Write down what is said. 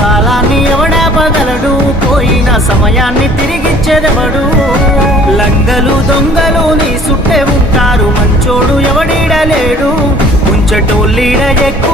కాలాన్ని ఎవడాపగలడు, పోయిన సమయాన్ని తిరిగిచ్చేదెవడు? లంగలు దొంగలు నీ సుట్టే ఉంటారు, మంచోడు ఎవడీడలేడు, ఉంచటోళ్ళీడ ఎక్కువ